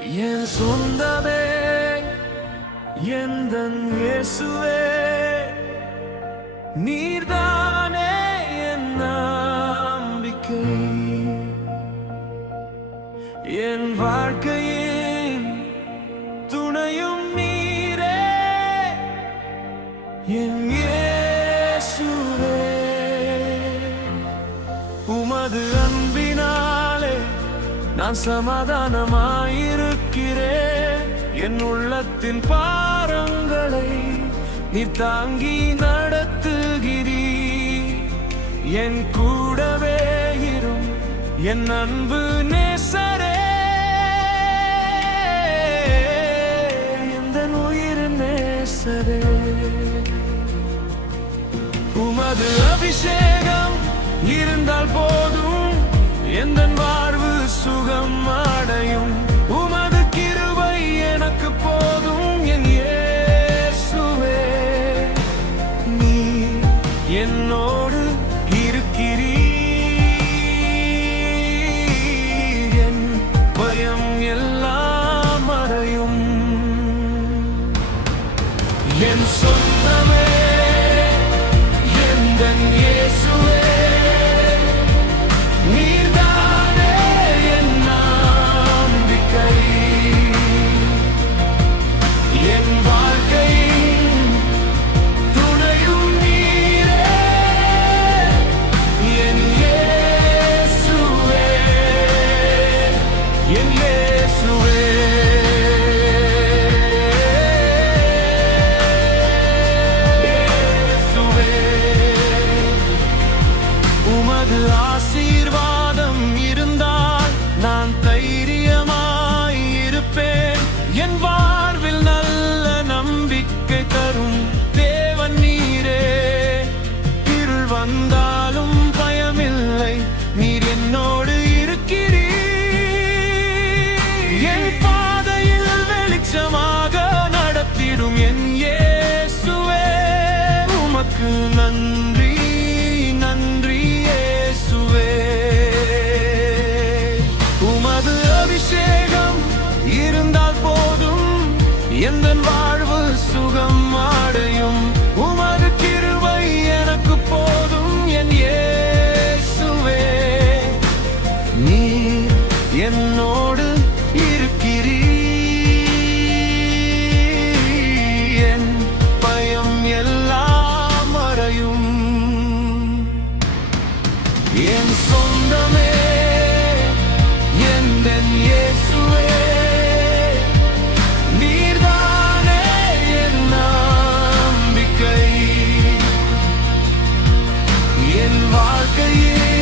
என் சொந்தமே எந்தன் இயேசுவே, நீர்தானே என் நம்பிக்கை. என் வாழ்க்கையின் துணையும் நீரே, என் இயேசுவே. உமது அன்பினாலே நான் சமாதானமாயிருக்கிறேன். என் உள்ளத்தின் பாரங்களை நீ தாங்கி நடத்துகிறீர். என் கூடவே இரும் என் அன்பு நேசரே, எந்தன் உயிர் நேசரே. உமது அபிஷேகம் இருந்தால் போதும், எந்தன் வாழ்வு சுகம் அடையும். உமது கிருபை எனக்கு போதும் என் இயேசுவே. நீ என்னோடு இருக்கிறீர், என் பயம் எல்லாம் மறையும். என் சொந்தமே எந்தன் இயேசுவே, ஆசீர்வாதம் இருந்தால் நான் தைரியமாயிருப்பேன். என் வாழ்வில் நல்ல நம்பிக்கை தரும் தேவன் நீரே. இருள் வந்தாலும் பயமில்லை, நீர் என்னோடு இருக்கிறீர். என் பாதையில் வெளிச்சமாக நடத்திடும் என் இயேசுவே. உமக்கு நன்றி நன்றி இயேசுவே. உமது அபிஷேகம் இருந்தால் போதும், எந்தன் வாழ்வு சுகம் அடையும். உமது கிருபை எனக்கு போதும் என் இயேசுவே. நீர் என்னோடு இருக்கிறீர், என் பயம் எல்லாம் மறையும். என் சொந்தமே எந்தன் இயேசுவே, நீர்தானே என் நம்பிக்கை. என் வாழ்க்கையே